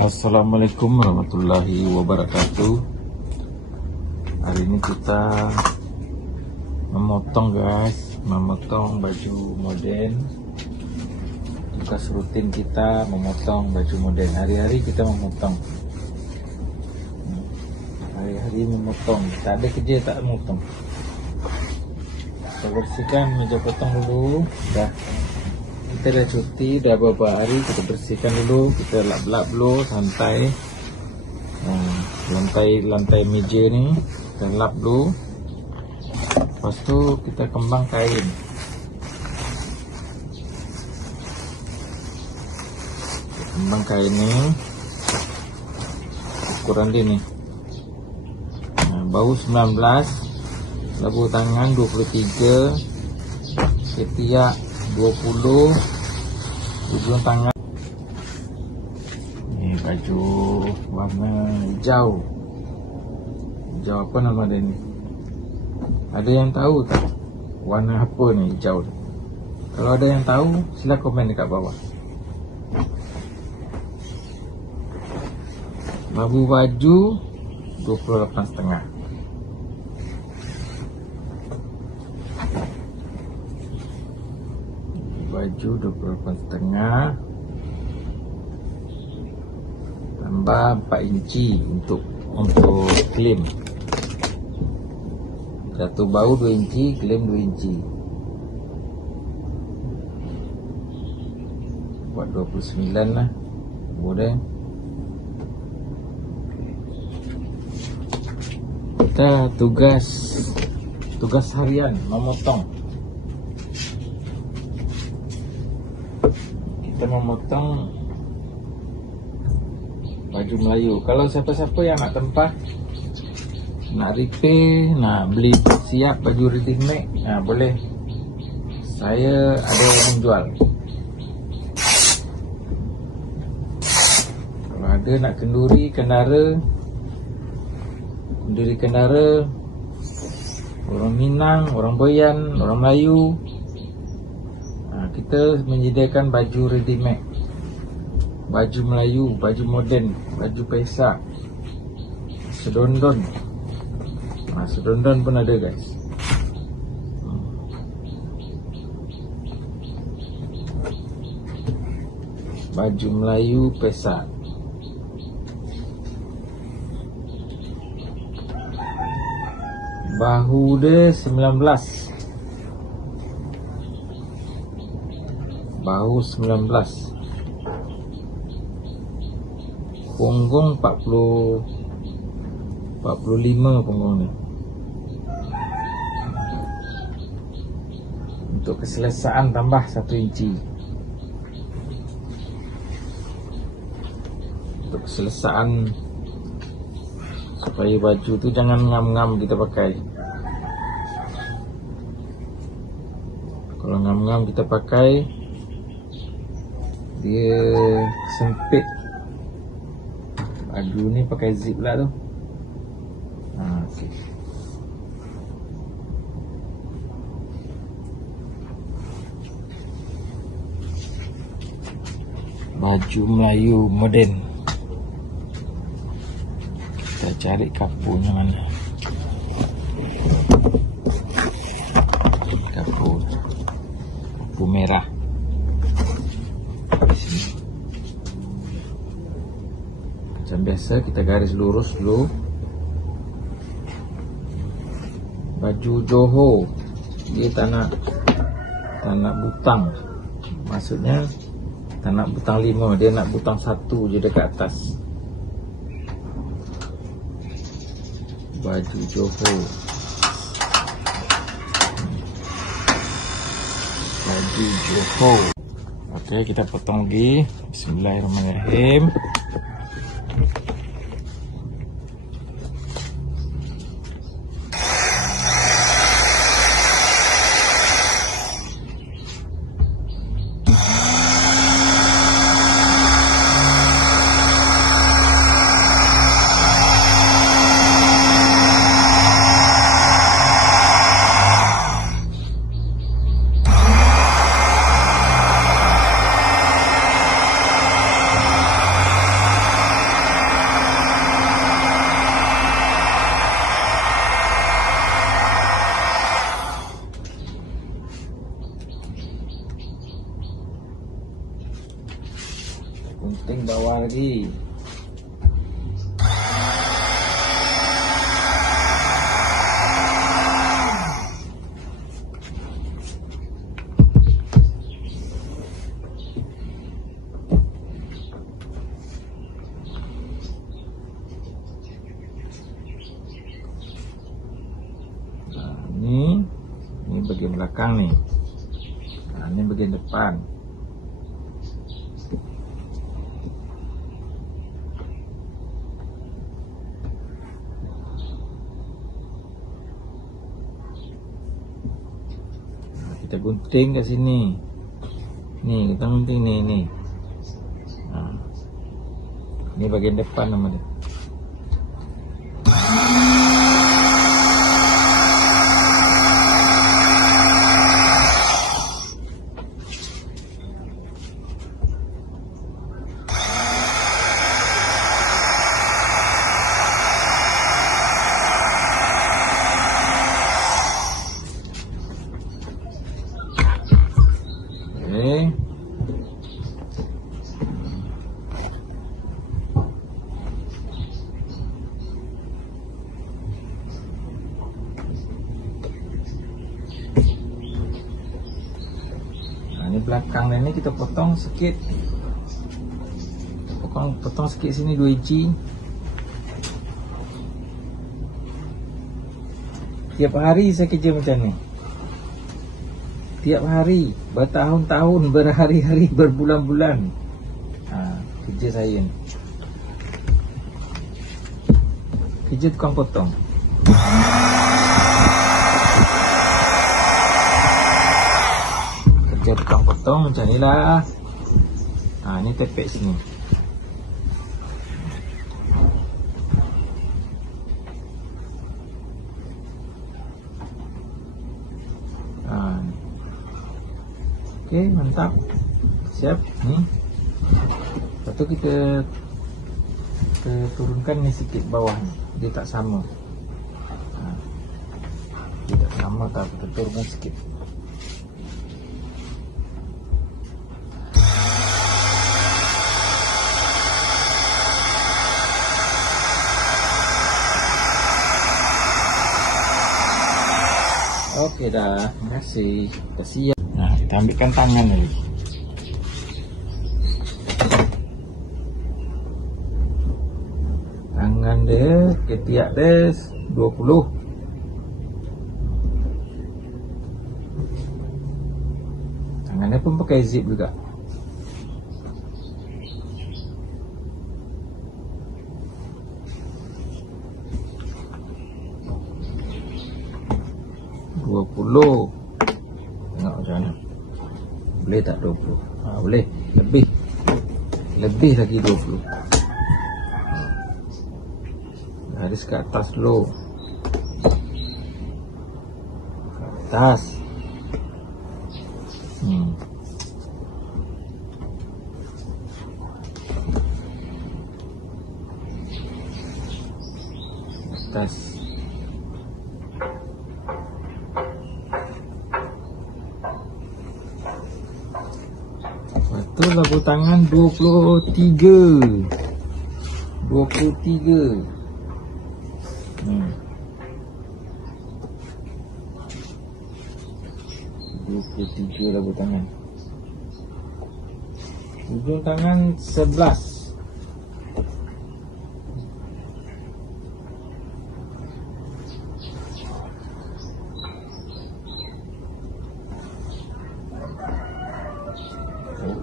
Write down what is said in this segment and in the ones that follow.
Assalamualaikum warahmatullahi wabarakatuh. Hari ini kita memotong guys, memotong baju moden. Tugas rutin kita memotong baju moden. Hari-hari kita memotong. Hari-hari memotong. Tak ada kerja tak memotong. Kita bersihkan meja potong dulu. Kita dah cuti, dah beberapa hari, kita bersihkan dulu, kita lap-lap dulu, santai. Lantai meja ni kita lap dulu. Lepas tu kita kembang kain. Kembang kain ni ukuran dia ni, bahu 19, labu tangan 23, ketiak 20, ujung tangan. Ni baju warna hijau. Hijau apa nama dia ni? Ada yang tahu tak warna apa ni hijau ni? Kalau ada yang tahu, sila komen dekat bawah. Labu baju 28,5. Baju 28,5 tambah 4 inci untuk claim. Jatuh bahu 2 inci, claim 2 inci. Buat 29 lah. Boleh. Kita tugas harian memotong. Kita memotong baju Melayu. Kalau siapa-siapa yang nak tempah, nak repair, nak beli siap baju ready made, boleh. Saya ada yang menjual. Kalau ada nak kenduri kendara, orang Minang, orang Boyan, orang Melayu, kita menyediakan baju ready made, baju Melayu, baju moden, baju Pesak, sedondon. Sedondon pun ada guys. Baju Melayu Pesak. Bahu dia 19. Bahu 19. Punggung 45 punggung ni. Untuk keselesaan tambah 1 inci. Untuk keselesaan supaya baju tu jangan ngam-ngam kita pakai. Kalau ngam-ngam kita pakai, dia sempit. Baju ni pakai zip lah tu. Okay. Baju Melayu moden. Kita cari kapunya mana. Kapu merah. Macam biasa kita garis lurus dulu. Baju Johor, dia tak nak butang. Maksudnya tak nak butang 5, dia nak butang 1 je dekat atas. Baju Johor, baju Johor. Okey, kita potong lagi. Bismillahirrahmanirrahim. gunting bawah lagi. Ini bagian belakang nih. Nah, ini bagian depan. Nah, kita gunting ke sini. Nih, kita gunting nih. Nah, ini bagian depan namanya. Ini belakang ini kita potong sedikit, potong sedikit sini 2 inci. Tiap hari saya kerja macam ni, tiap hari, bertahun-tahun, berhari-hari, berbulan-bulan. Kerja saya ni, kerja tukang potong. Tukang potong macam ni lah. Ini tepek sini. Okey, mantap. Siap ni. Lepas tu kita turunkan ni sikit bawah ni. Dia tak sama. Dia tak sama, tak, kita turunkan sikit. Okey dah, terima kasih. Dah siap. Nah, kita ambilkan tangan lagi. Tangan dia, ketiak dia 20. Tangannya pun pakai zip juga. Tengok macam mana. Boleh tak 20? Boleh. Lebih lagi 20. Garis ke atas dulu. Ke atas. Atas. Betul, labu tangan 23. 23 labu tangan. Ujung tangan 11.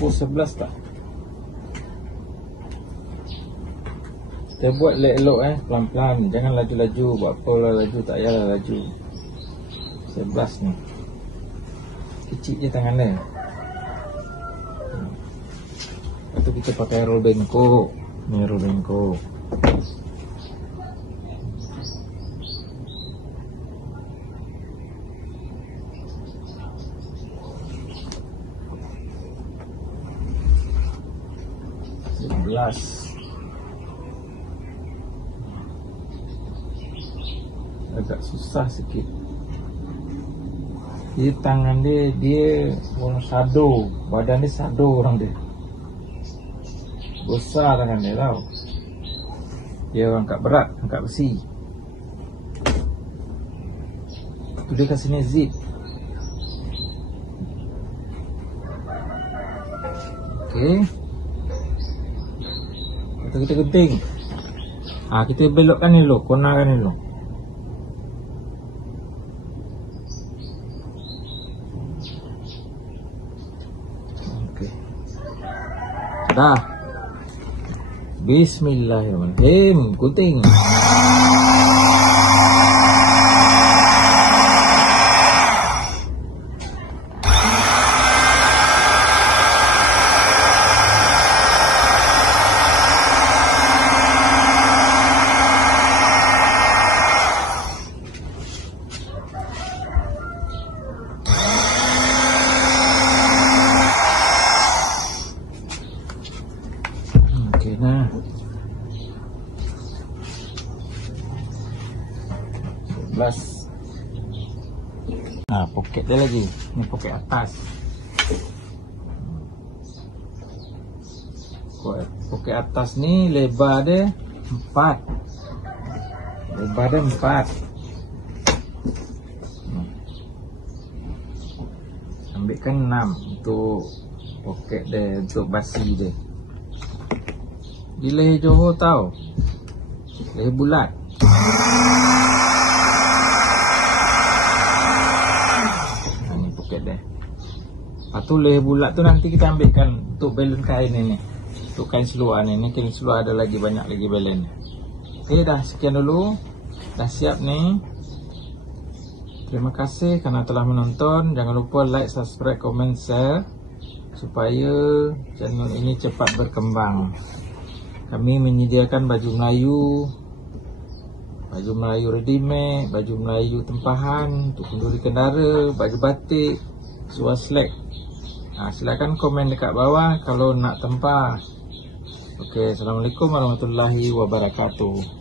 Ukur 11 tak? Kita buat elok-elok pelan-pelan. Jangan laju-laju. Buat apa lah laju, tak payahlah laju. 11 ni. Kecil je tangan dia. Lepas tu kita pakai roll bengkok. Ni roll bengkok. Agak susah sikit. Dia tangan dia orang sado, badan dia sado orang dia. Besar tangan dia tau. Dia angkat berat, angkat besi. Tu dia kat sini zip. Okey. Lepas tu kita gunting. Kita belokkan ni dulu, konarkan ni dulu. Okey. Dah. Bismillahirrahmanirrahim. Gunting. Okey nah. Poket dia lagi. Ni poket atas. Poket atas ni lebar dia 4. Lebar dia 4. Ambilkan 6 untuk poket dia, untuk basi dia. Di leher Johor tau, leher bulat. Ni poket dia. Lepas tu leher bulat tu nanti kita ambilkan untuk balon kain ni. Untuk kain seluar ni. Ni kain seluar ada lagi, banyak lagi balon. Okey dah, sekian dulu. Dah siap ni. Terima kasih kerana telah menonton. Jangan lupa like, subscribe, komen, share supaya channel ini cepat berkembang. Kami menyediakan baju Melayu ready-made, baju Melayu tempahan untuk kenduri kendara, baju batik, seluar slack. Silakan komen dekat bawah kalau nak tempah. Okey, Assalamualaikum warahmatullahi wabarakatuh.